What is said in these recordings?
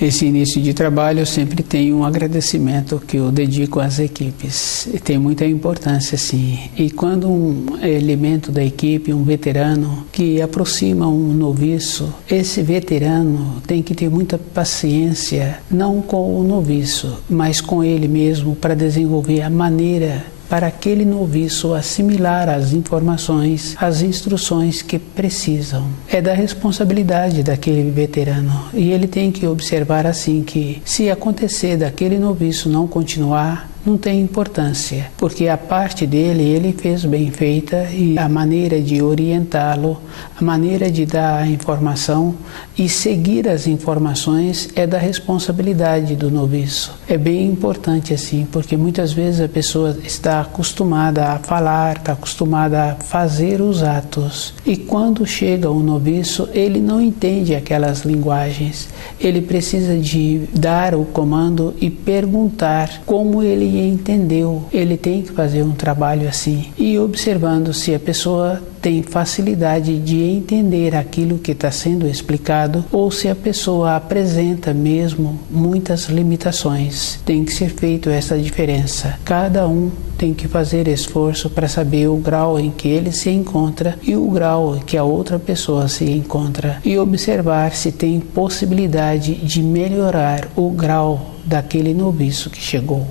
Esse início de trabalho eu sempre tenho um agradecimento que eu dedico às equipes. Tem muita importância, sim. E quando um elemento da equipe, um veterano, que aproxima um noviço, esse veterano tem que ter muita paciência, não com o noviço, mas com ele mesmo, para desenvolver a maneira para aquele noviço assimilar as informações, as instruções que precisam. É da responsabilidade daquele veterano e ele tem que observar assim que, se acontecer daquele noviço não continuar, não tem importância, porque a parte dele ele fez bem feita e a maneira de orientá-lo, a maneira de dar a informação e seguir as informações é da responsabilidade do noviço. É bem importante assim, porque muitas vezes a pessoa está acostumada a falar, está acostumada a fazer os atos e quando chega um noviço ele não entende aquelas linguagens. Ele precisa de dar o comando e perguntar como ele entendeu. Ele tem que fazer um trabalho assim e observando se a pessoa tem facilidade de entender aquilo que está sendo explicado ou se a pessoa apresenta mesmo muitas limitações. Tem que ser feita essa diferença. Cada um tem que fazer esforço para saber o grau em que ele se encontra e o grau que a outra pessoa se encontra e observar se tem possibilidade de melhorar o grau daquele noviço que chegou.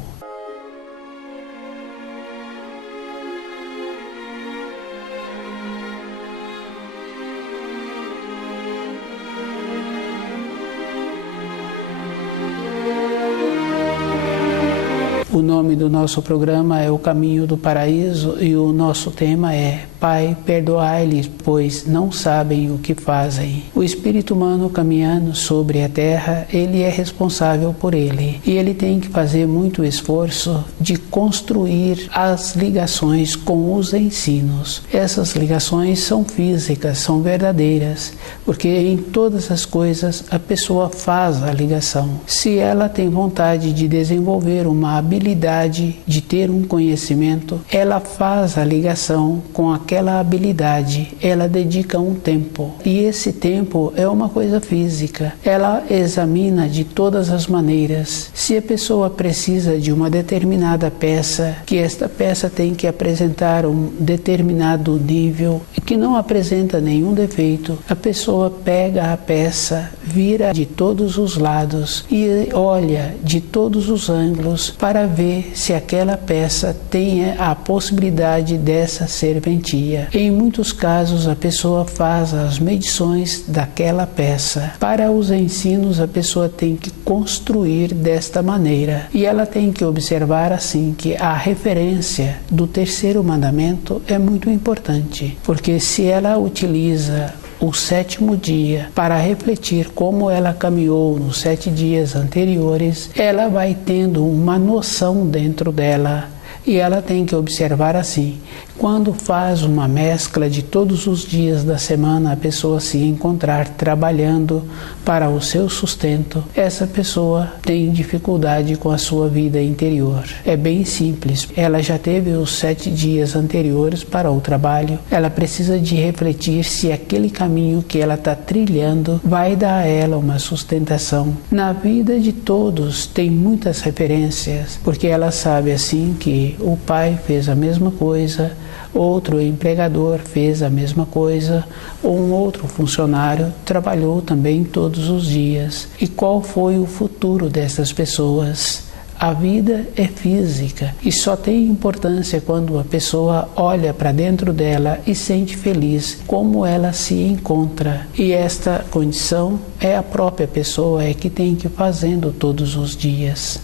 O nome do nosso programa é O Caminho do Paraíso e o nosso tema é Pai, perdoai-lhes, pois não sabem o que fazem. O espírito humano caminhando sobre a terra, ele é responsável por ele. E ele tem que fazer muito esforço de construir as ligações com os ensinos. Essas ligações são físicas, são verdadeiras, porque em todas as coisas a pessoa faz a ligação. Se ela tem vontade de desenvolver uma habilidade, de ter um conhecimento, ela faz a ligação com aquela habilidade, ela dedica um tempo. E esse tempo é uma coisa física. Ela examina de todas as maneiras. Se a pessoa precisa de uma determinada peça, que esta peça tem que apresentar um determinado nível, que não apresenta nenhum defeito, a pessoa pega a peça, vira de todos os lados e olha de todos os ângulos para ver se aquela peça tem a possibilidade dessa serventia. Em muitos casos, a pessoa faz as medições daquela peça. Para os ensinos, a pessoa tem que construir desta maneira. E ela tem que observar assim que a referência do terceiro mandamento é muito importante. Porque se ela utiliza o 7º dia para refletir como ela caminhou nos 7 dias anteriores, ela vai tendo uma noção dentro dela. E ela tem que observar assim, quando faz uma mescla de todos os dias da semana, a pessoa se encontrar trabalhando para o seu sustento, essa pessoa tem dificuldade com a sua vida interior. É bem simples, ela já teve os 7 dias anteriores para o trabalho, ela precisa de refletir se aquele caminho que ela está trilhando vai dar a ela uma sustentação. Na vida de todos tem muitas referências, porque ela sabe assim que o pai fez a mesma coisa, outro empregador fez a mesma coisa, ou um outro funcionário trabalhou também todos os dias. E qual foi o futuro dessas pessoas? A vida é física e só tem importância quando a pessoa olha para dentro dela e sente feliz como ela se encontra. E esta condição é a própria pessoa que tem que ir fazendo todos os dias.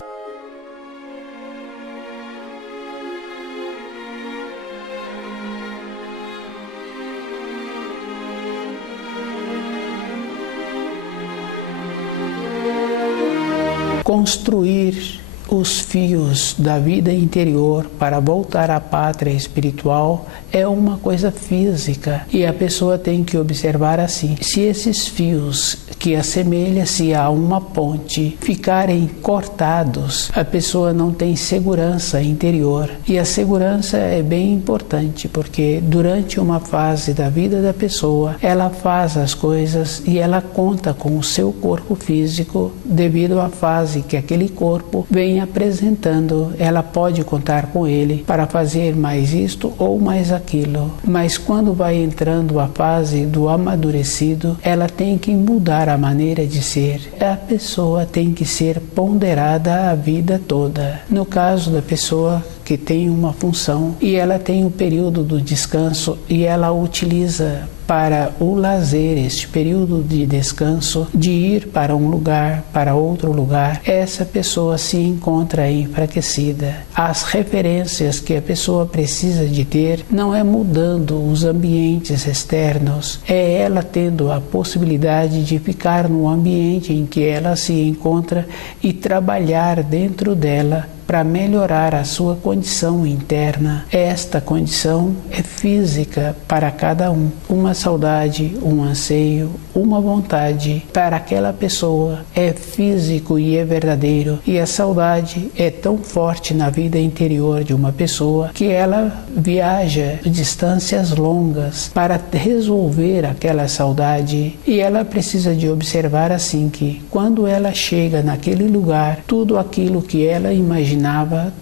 Construir os fios da vida interior para voltar à pátria espiritual é uma coisa física e a pessoa tem que observar assim. Se esses fios que assemelham-se a uma ponte ficarem cortados, a pessoa não tem segurança interior. E a segurança é bem importante porque durante uma fase da vida da pessoa, ela faz as coisas e ela conta com o seu corpo físico devido à fase que aquele corpo vem apresentando. Ela pode contar com ele para fazer mais isto ou mais aquilo. Mas quando vai entrando a fase do amadurecido, ela tem que mudar a maneira de ser. A pessoa tem que ser ponderada a vida toda. No caso da pessoa que tem uma função e ela tem o período do descanso e ela utiliza para o lazer, este período de descanso, de ir para um lugar, para outro lugar, essa pessoa se encontra enfraquecida. As referências que a pessoa precisa de ter não é mudando os ambientes externos, é ela tendo a possibilidade de ficar no ambiente em que ela se encontra e trabalhar dentro dela para melhorar a sua condição interna. Esta condição é física para cada um. Uma saudade, um anseio, uma vontade para aquela pessoa é físico e é verdadeiro. E a saudade é tão forte na vida interior de uma pessoa que ela viaja distâncias longas para resolver aquela saudade. E ela precisa de observar assim que quando ela chega naquele lugar, tudo aquilo que ela imaginava,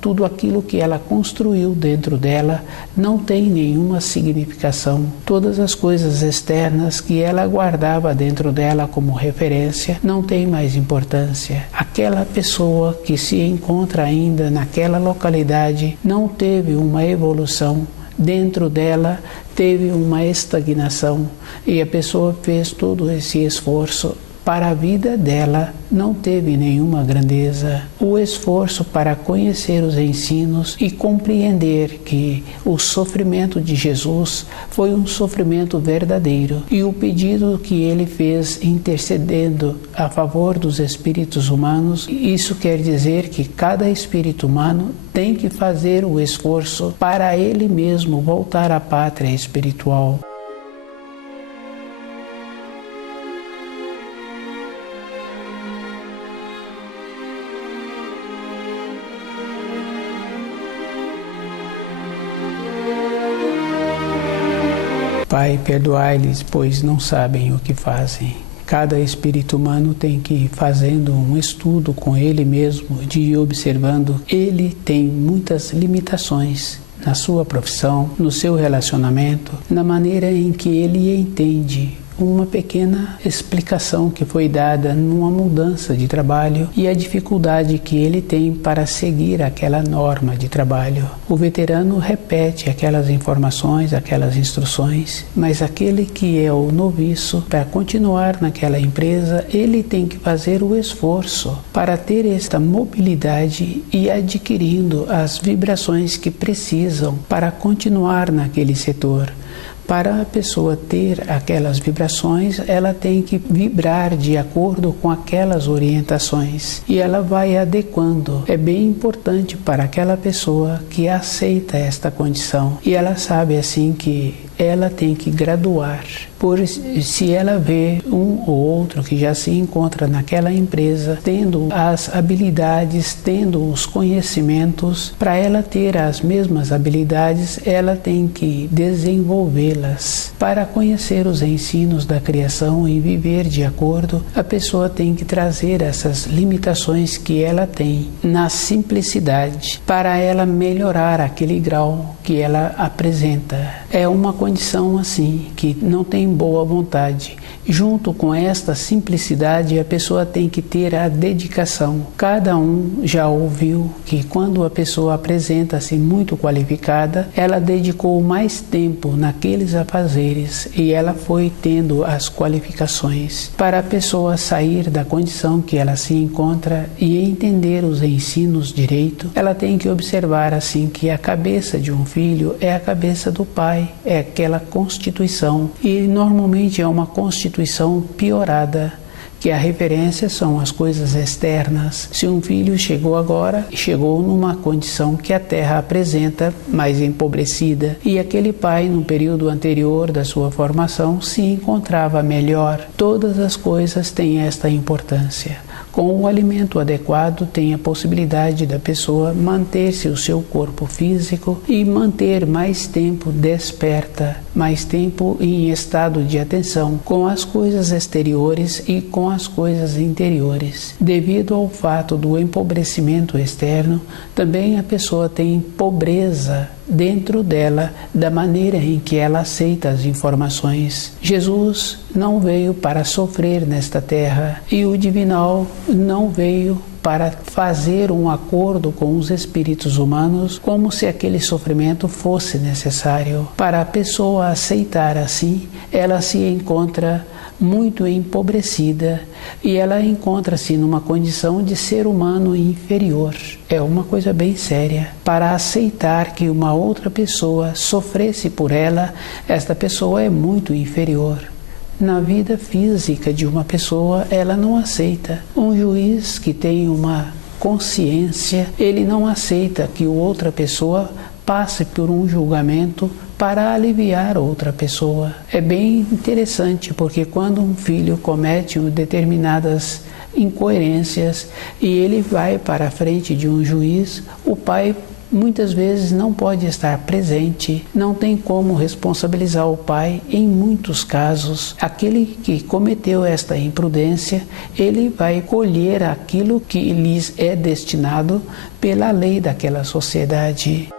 tudo aquilo que ela construiu dentro dela não tem nenhuma significação. Todas as coisas externas que ela guardava dentro dela como referência não tem mais importância. Aquela pessoa que se encontra ainda naquela localidade não teve uma evolução. Dentro dela teve uma estagnação e a pessoa fez todo esse esforço. Para a vida dela não teve nenhuma grandeza. O esforço para conhecer os ensinos e compreender que o sofrimento de Jesus foi um sofrimento verdadeiro e o pedido que ele fez intercedendo a favor dos espíritos humanos, isso quer dizer que cada espírito humano tem que fazer o esforço para ele mesmo voltar à pátria espiritual. Pai, perdoai-lhes, pois não sabem o que fazem. Cada espírito humano tem que ir fazendo um estudo com ele mesmo, de ir observando. Ele tem muitas limitações na sua profissão, no seu relacionamento, na maneira em que ele entende uma pequena explicação que foi dada numa mudança de trabalho e a dificuldade que ele tem para seguir aquela norma de trabalho. O veterano repete aquelas informações, aquelas instruções, mas aquele que é o noviço, para continuar naquela empresa, ele tem que fazer o esforço para ter esta mobilidade e adquirindo as vibrações que precisam para continuar naquele setor. Para a pessoa ter aquelas vibrações, ela tem que vibrar de acordo com aquelas orientações e ela vai adequando. É bem importante para aquela pessoa que aceita esta condição e ela sabe assim que ela tem que graduar. Por se ela vê um ou outro que já se encontra naquela empresa, tendo as habilidades, tendo os conhecimentos, para ela ter as mesmas habilidades, ela tem que desenvolvê-las. Para conhecer os ensinos da criação e viver de acordo, a pessoa tem que trazer essas limitações que ela tem na simplicidade, para ela melhorar aquele grau que ela apresenta. É uma condição assim, que não tem boa vontade. Junto com esta simplicidade, a pessoa tem que ter a dedicação. Cada um já ouviu que quando a pessoa apresenta-se muito qualificada, ela dedicou mais tempo naqueles afazeres e ela foi tendo as qualificações. Para a pessoa sair da condição que ela se encontra e entender os ensinos direito, ela tem que observar assim que a cabeça de um filho é a cabeça do pai, é aquela constituição e normalmente é uma constituição piorada que a referência são as coisas externas. Se um filho chegou agora, chegou numa condição que a terra apresenta mais empobrecida, e aquele pai, no período anterior da sua formação, se encontrava melhor. Todas as coisas têm esta importância. Com o alimento adequado, tem a possibilidade da pessoa manter-se o seu corpo físico e manter mais tempo desperta, mais tempo em estado de atenção com as coisas exteriores e com as coisas interiores. Devido ao fato do empobrecimento externo, também a pessoa tem pobreza dentro dela da maneira em que ela aceita as informações. Jesus não veio para sofrer nesta terra e o divinal não veio para fazer um acordo com os espíritos humanos como se aquele sofrimento fosse necessário. Para a pessoa aceitar assim, ela se encontra muito empobrecida e ela encontra-se numa condição de ser humano inferior. É uma coisa bem séria. Para aceitar que uma outra pessoa sofresse por ela, esta pessoa é muito inferior. Na vida física de uma pessoa, ela não aceita. Um juiz que tem uma consciência, ele não aceita que outra pessoa passe por um julgamento para aliviar outra pessoa. É bem interessante, porque quando um filho comete determinadas incoerências e ele vai para a frente de um juiz, o pai muitas vezes não pode estar presente, não tem como responsabilizar o pai em muitos casos. Aquele que cometeu esta imprudência, ele vai colher aquilo que lhes é destinado pela lei daquela sociedade.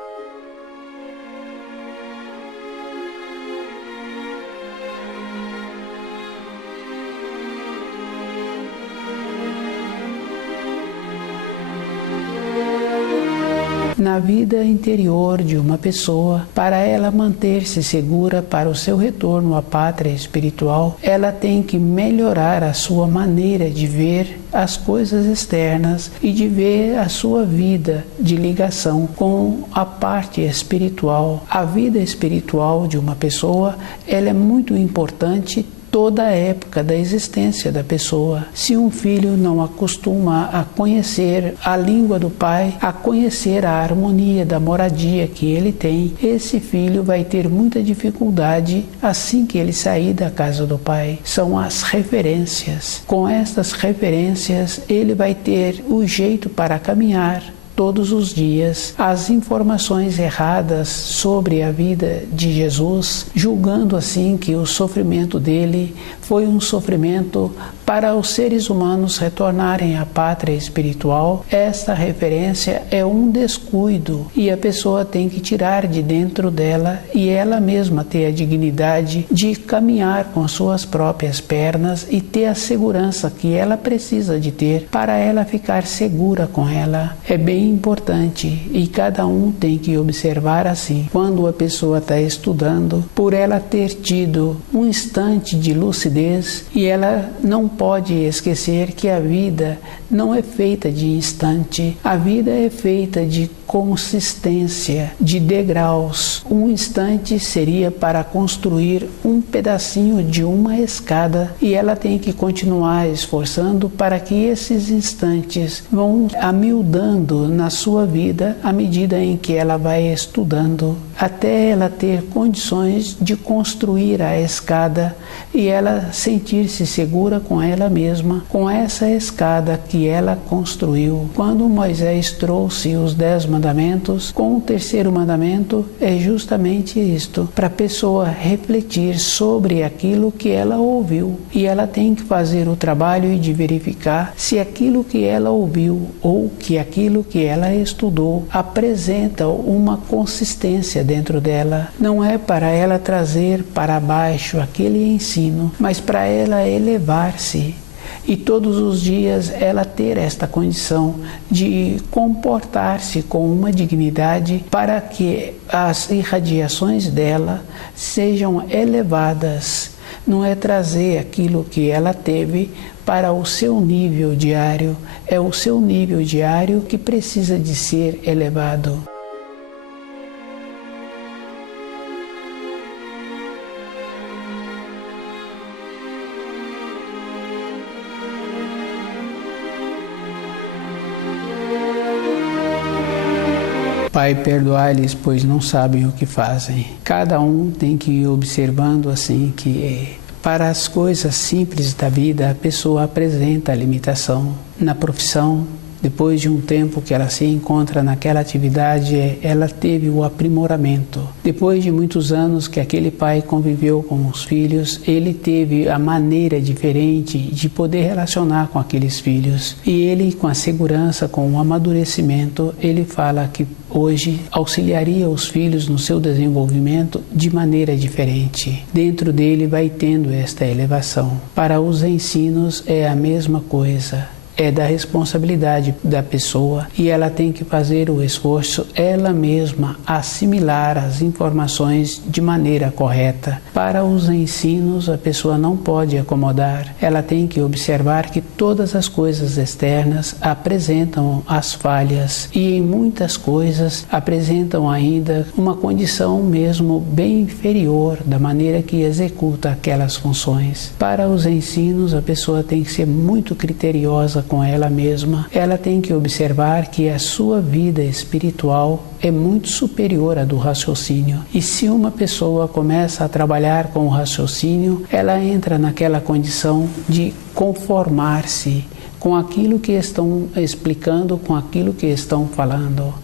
Na vida interior de uma pessoa, para ela manter-se segura para o seu retorno à pátria espiritual, ela tem que melhorar a sua maneira de ver as coisas externas e de ver a sua vida de ligação com a parte espiritual. A vida espiritual de uma pessoa, ela é muito importante toda a época da existência da pessoa. Se um filho não acostuma a conhecer a língua do pai, a conhecer a harmonia da moradia que ele tem, esse filho vai ter muita dificuldade assim que ele sair da casa do pai. São as referências. Com estas referências, ele vai ter o jeito para caminhar todos os dias as informações erradas sobre a vida de Jesus, julgando assim que o sofrimento dele foi um sofrimento para os seres humanos retornarem à pátria espiritual. Esta referência é um descuido e a pessoa tem que tirar de dentro dela e ela mesma ter a dignidade de caminhar com suas próprias pernas e ter a segurança que ela precisa de ter para ela ficar segura com ela. É bem importante e cada um tem que observar assim. Quando a pessoa está estudando, por ela ter tido um instante de lucidez e ela não pode esquecer que a vida não é feita de instante, a vida é feita de consistência, de degraus. Um instante seria para construir um pedacinho de uma escada e ela tem que continuar esforçando para que esses instantes vão amildando na sua vida à medida em que ela vai estudando, até ela ter condições de construir a escada e ela sentir-se segura com ela mesma, com essa escada que ela construiu. Quando Moisés trouxe os 10 mandamentos, com o terceiro mandamento é justamente isto, para a pessoa refletir sobre aquilo que ela ouviu. E ela tem que fazer o trabalho de verificar se aquilo que ela ouviu ou que aquilo que ela estudou apresenta uma consistência dentro dela. Não é para ela trazer para baixo aquele ensino, mas para ela elevar-se. E todos os dias ela ter esta condição de comportar-se com uma dignidade para que as irradiações dela sejam elevadas. Não é trazer aquilo que ela teve para o seu nível diário, é o seu nível diário que precisa de ser elevado. Pai, perdoai-lhes, pois não sabem o que fazem. Cada um tem que ir observando assim que para as coisas simples da vida a pessoa apresenta a limitação. Na profissão, depois de um tempo que ela se encontra naquela atividade, ela teve o aprimoramento. Depois de muitos anos que aquele pai conviveu com os filhos, ele teve a maneira diferente de poder relacionar com aqueles filhos. E ele, com a segurança, com o amadurecimento, ele fala que hoje auxiliaria os filhos no seu desenvolvimento de maneira diferente. Dentro dele vai tendo esta elevação. Para os ensinos é a mesma coisa. É da responsabilidade da pessoa e ela tem que fazer o esforço ela mesma assimilar as informações de maneira correta. Para os ensinos a pessoa não pode acomodar, ela tem que observar que todas as coisas externas apresentam as falhas e em muitas coisas apresentam ainda uma condição mesmo bem inferior da maneira que executa aquelas funções. Para os ensinos a pessoa tem que ser muito criteriosa com ela mesma, ela tem que observar que a sua vida espiritual é muito superior à do raciocínio. E se uma pessoa começa a trabalhar com o raciocínio, ela entra naquela condição de conformar-se com aquilo que estão explicando, com aquilo que estão falando.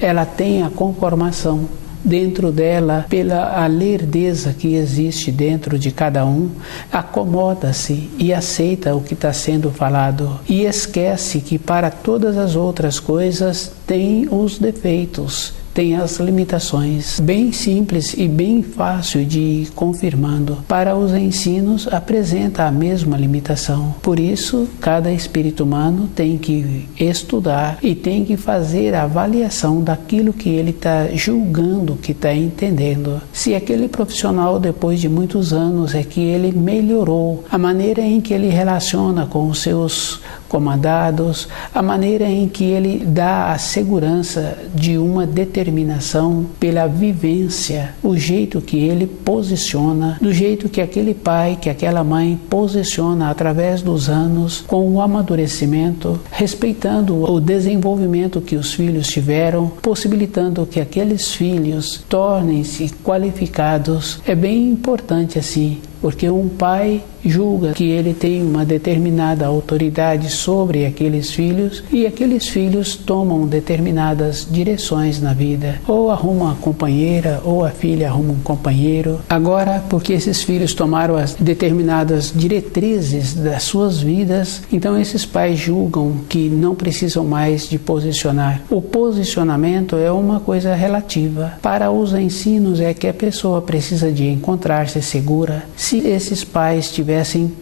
Ela tem a conformação. Dentro dela, pela lerdeza que existe dentro de cada um, acomoda-se e aceita o que está sendo falado e esquece que para todas as outras coisas tem os defeitos, tem as limitações. Bem simples e bem fácil de ir confirmando. Para os ensinos apresenta a mesma limitação. Por isso, cada espírito humano tem que estudar e tem que fazer a avaliação daquilo que ele está julgando, que está entendendo. Se aquele profissional, depois de muitos anos, é que ele melhorou a maneira em que ele relaciona com os seus comandados, a maneira em que ele dá a segurança de uma determinação pela vivência, o jeito que ele posiciona, do jeito que aquele pai, que aquela mãe posiciona através dos anos, com o amadurecimento, respeitando o desenvolvimento que os filhos tiveram, possibilitando que aqueles filhos tornem-se qualificados. É bem importante assim, porque um pai julga que ele tem uma determinada autoridade sobre aqueles filhos e aqueles filhos tomam determinadas direções na vida. Ou arruma uma companheira, ou a filha arruma um companheiro. Agora, porque esses filhos tomaram as determinadas diretrizes das suas vidas, então esses pais julgam que não precisam mais de posicionar. O posicionamento é uma coisa relativa. Para os ensinos é que a pessoa precisa de encontrar-se segura. Se esses pais tivessem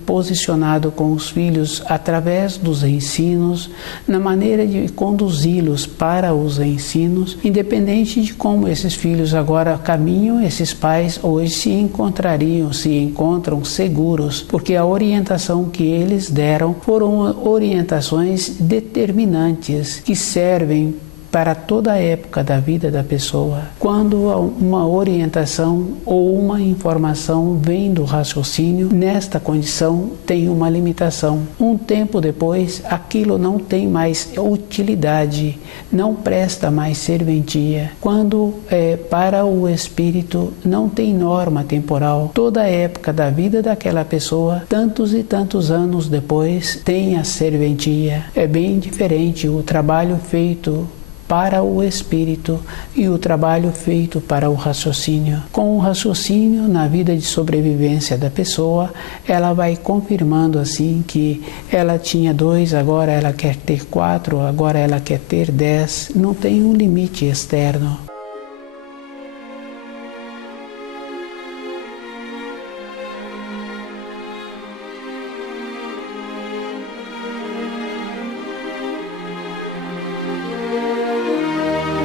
posicionado com os filhos através dos ensinos, na maneira de conduzi-los para os ensinos, independente de como esses filhos agora caminham, esses pais hoje se encontram seguros, porque a orientação que eles deram foram orientações determinantes que servem para toda a época da vida da pessoa. Quando uma orientação ou uma informação vem do raciocínio, nesta condição tem uma limitação. Um tempo depois, aquilo não tem mais utilidade, não presta mais serventia. Quando para o espírito não tem norma temporal, toda a época da vida daquela pessoa, tantos e tantos anos depois, tem a serventia. É bem diferente o trabalho feito para o espírito e o trabalho feito para o raciocínio. Com o raciocínio, na vida de sobrevivência da pessoa, ela vai confirmando assim que ela tinha 2, agora ela quer ter 4, agora ela quer ter 10. Não tem um limite externo.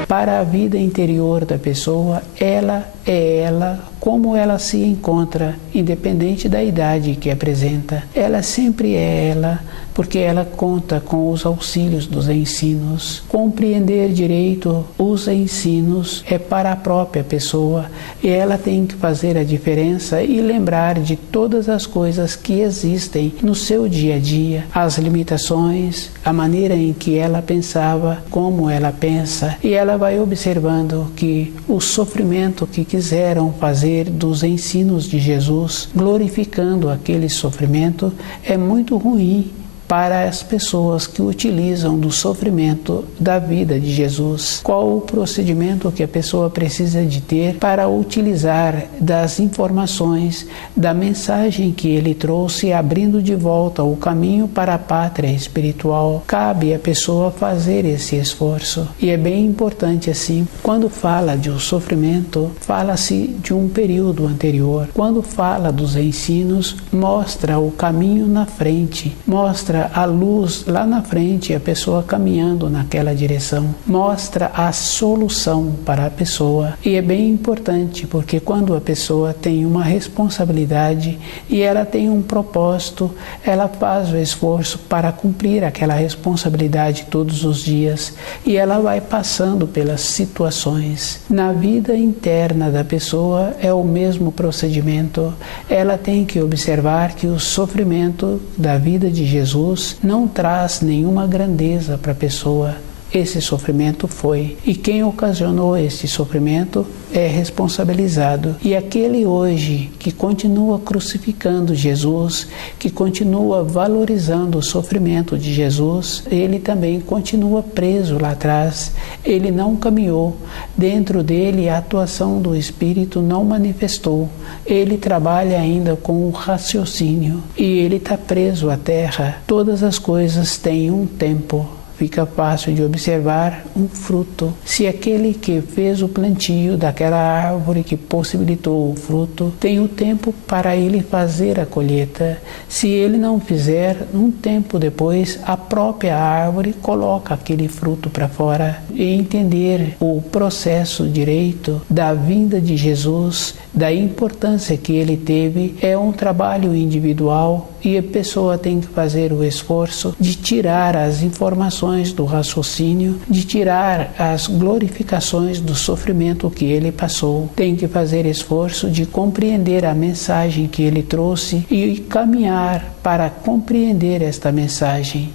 Para a vida interior da pessoa, ela é ela como ela se encontra, independente da idade que apresenta. Ela sempre é ela, porque ela conta com os auxílios dos ensinos. Compreender direito os ensinos é para a própria pessoa, e ela tem que fazer a diferença e lembrar de todas as coisas que existem no seu dia a dia, as limitações, a maneira em que ela pensava, como ela pensa, e ela vai observando que o sofrimento que quiseram fazer dos ensinos de Jesus, glorificando aquele sofrimento, é muito ruim para as pessoas que utilizam do sofrimento da vida de Jesus. Qual o procedimento que a pessoa precisa de ter para utilizar das informações, da mensagem que ele trouxe, abrindo de volta o caminho para a pátria espiritual? Cabe à pessoa fazer esse esforço. E é bem importante assim, quando fala de um sofrimento, fala-se de um período anterior. Quando fala dos ensinos, mostra o caminho na frente, mostra a luz lá na frente, a pessoa caminhando naquela direção, mostra a solução para a pessoa. E é bem importante, porque quando a pessoa tem uma responsabilidade e ela tem um propósito, ela faz o esforço para cumprir aquela responsabilidade todos os dias, e ela vai passando pelas situações. Na vida interna da pessoa é o mesmo procedimento. Ela tem que observar que o sofrimento da vida de Jesus não traz nenhuma grandeza para a pessoa. Esse sofrimento foi, e quem ocasionou esse sofrimento é responsabilizado. E aquele hoje que continua crucificando Jesus, que continua valorizando o sofrimento de Jesus, ele também continua preso lá atrás. Ele não caminhou. Dentro dele a atuação do Espírito não manifestou. Ele trabalha ainda com o raciocínio e ele está preso à terra. Todas as coisas têm um tempo. Fica fácil de observar um fruto. Se aquele que fez o plantio daquela árvore que possibilitou o fruto tem o tempo para ele fazer a colheita, se ele não fizer, um tempo depois a própria árvore coloca aquele fruto para fora. E entender o processo direito da vinda de Jesus, da importância que ele teve, é um trabalho individual, e a pessoa tem que fazer o esforço de tirar as informações do raciocínio, de tirar as glorificações do sofrimento que ele passou. Tem que fazer esforço de compreender a mensagem que ele trouxe e caminhar para compreender esta mensagem.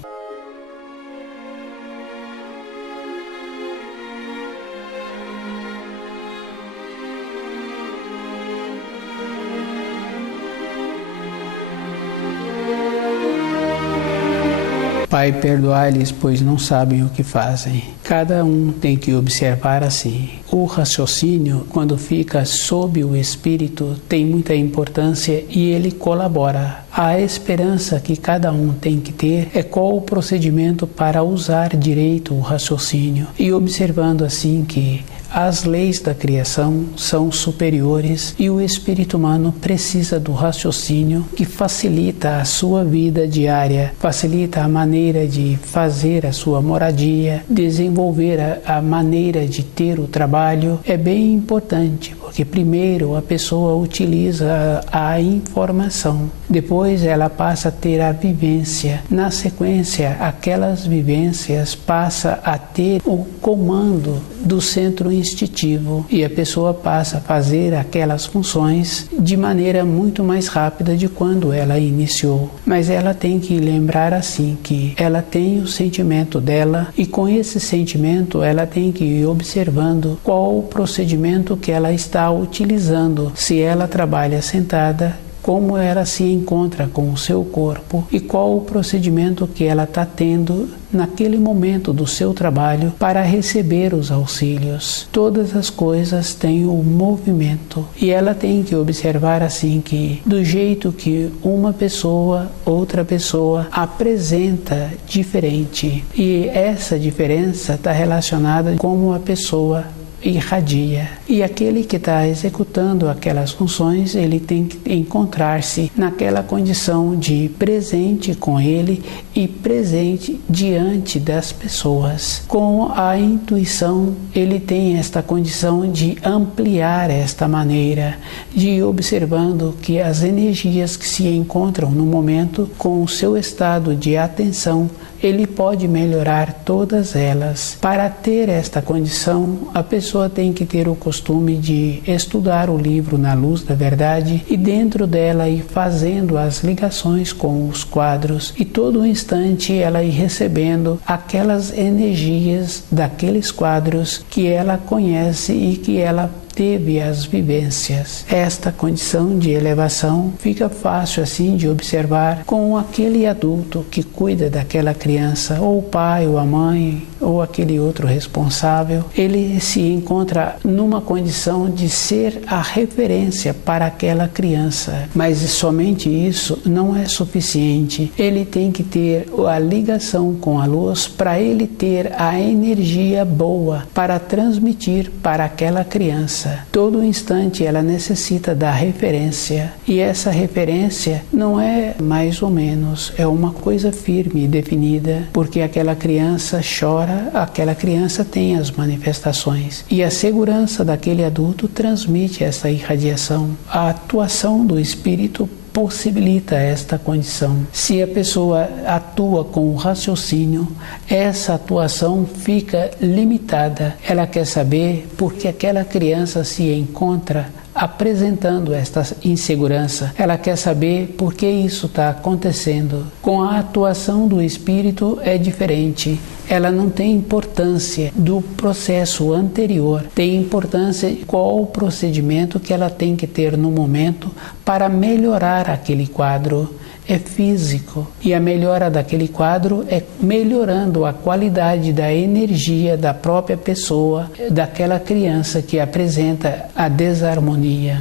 Pai, perdoai-lhes, pois não sabem o que fazem. Cada um tem que observar assim. O raciocínio, quando fica sob o Espírito, tem muita importância e ele colabora. A esperança que cada um tem que ter é qual o procedimento para usar direito o raciocínio. E observando assim que as leis da criação são superiores e o espírito humano precisa do raciocínio que facilita a sua vida diária, facilita a maneira de fazer a sua moradia, desenvolver a maneira de ter o trabalho. É bem importante, porque primeiro a pessoa utiliza a informação, depois ela passa a ter a vivência. Na sequência, aquelas vivências passa a ter o comando do centro instintivo e a pessoa passa a fazer aquelas funções de maneira muito mais rápida de quando ela iniciou. Mas ela tem que lembrar assim que ela tem o sentimento dela e com esse sentimento ela tem que ir observando qual o procedimento que ela está utilizando. Se ela trabalha sentada, como ela se encontra com o seu corpo e qual o procedimento que ela está tendo naquele momento do seu trabalho para receber os auxílios. Todas as coisas têm o movimento e ela tem que observar assim que do jeito que uma pessoa, outra pessoa apresenta diferente, e essa diferença está relacionada com como a pessoa irradia. E aquele que está executando aquelas funções, ele tem que encontrar-se naquela condição de presente com ele e presente diante das pessoas. Com a intuição, ele tem esta condição de ampliar esta maneira, de ir observando que as energias que se encontram no momento, com o seu estado de atenção, ele pode melhorar todas elas. Para ter esta condição, a pessoa tem que ter o costume de estudar o livro Na Luz da Verdade e dentro dela ir fazendo as ligações com os quadros e todo instante ela ir recebendo aquelas energias daqueles quadros que ela conhece e que ela teve as vivências. Esta condição de elevação fica fácil assim de observar com aquele adulto que cuida daquela criança, ou o pai, ou a mãe, ou aquele outro responsável. Ele se encontra numa condição de ser a referência para aquela criança, mas somente isso não é suficiente. Ele tem que ter a ligação com a luz para ele ter a energia boa para transmitir para aquela criança. Todo instante ela necessita da referência, e essa referência não é mais ou menos, é uma coisa firme e definida, porque aquela criança chora, aquela criança tem as manifestações, e a segurança daquele adulto transmite essa irradiação. A atuação do espírito possibilita esta condição. Se a pessoa atua com o raciocínio, essa atuação fica limitada. Ela quer saber por que aquela criança se encontra apresentando esta insegurança. Ela quer saber por que isso está acontecendo. Com a atuação do espírito é diferente. Ela não tem importância do processo anterior, tem importância qual o procedimento que ela tem que ter no momento para melhorar aquele quadro. É físico, e a melhora daquele quadro é melhorando a qualidade da energia da própria pessoa, daquela criança que apresenta a desarmonia.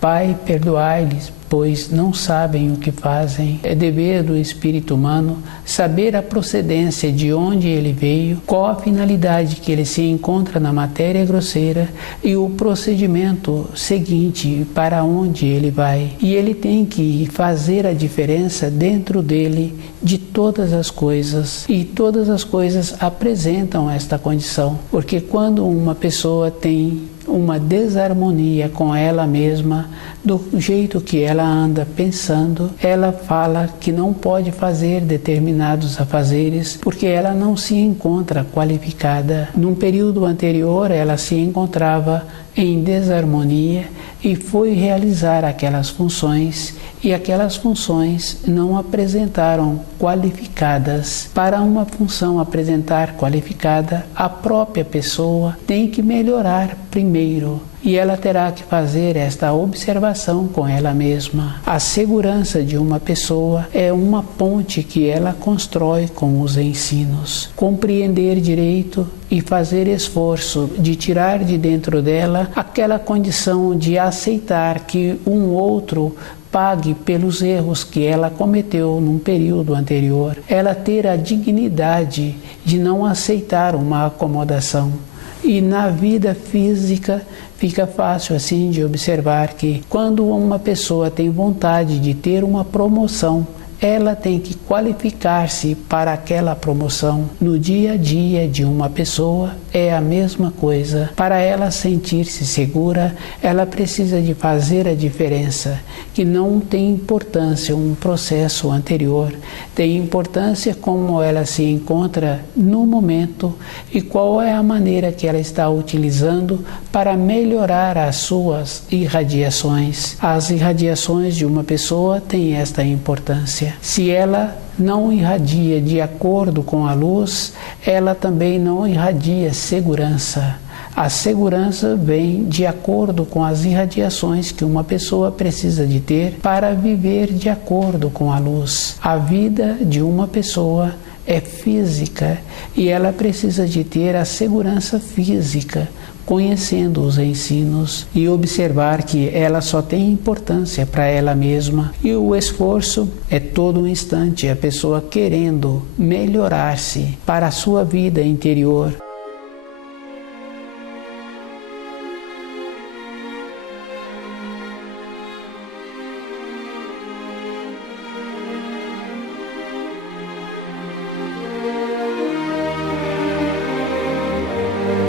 Pai, perdoai-lhes, pois não sabem o que fazem. É dever do espírito humano saber a procedência de onde ele veio, qual a finalidade que ele se encontra na matéria grosseira e o procedimento seguinte para onde ele vai. E ele tem que fazer a diferença dentro dele de todas as coisas. E todas as coisas apresentam esta condição, porque quando uma pessoa tem uma desarmonia com ela mesma, do jeito que ela anda pensando, ela fala que não pode fazer determinados afazeres porque ela não se encontra qualificada. Num período anterior, ela se encontrava em desarmonia e foi realizar aquelas funções, e aquelas funções não apresentaram qualificadas. Para uma função apresentar qualificada, a própria pessoa tem que melhorar primeiro. E ela terá que fazer esta observação com ela mesma. A segurança de uma pessoa é uma ponte que ela constrói com os ensinos. Compreender direito e fazer esforço de tirar de dentro dela aquela condição de aceitar que um outro pague pelos erros que ela cometeu num período anterior. Ela ter a dignidade de não aceitar uma acomodação. E na vida física fica fácil assim de observar que quando uma pessoa tem vontade de ter uma promoção, ela tem que qualificar-se para aquela promoção. No dia a dia de uma pessoa é a mesma coisa. Para ela sentir-se segura, ela precisa de fazer a diferença, que não tem importância um processo anterior, tem importância como ela se encontra no momento e qual é a maneira que ela está utilizando para melhorar as suas irradiações. As irradiações de uma pessoa têm esta importância. Se ela não irradia de acordo com a luz, ela também não irradia segurança. A segurança vem de acordo com as irradiações que uma pessoa precisa de ter para viver de acordo com a luz. A vida de uma pessoa é física e ela precisa de ter a segurança física, conhecendo os ensinos e observar que ela só tem importância para ela mesma, e o esforço é todo um instante a pessoa querendo melhorar-se para a sua vida interior.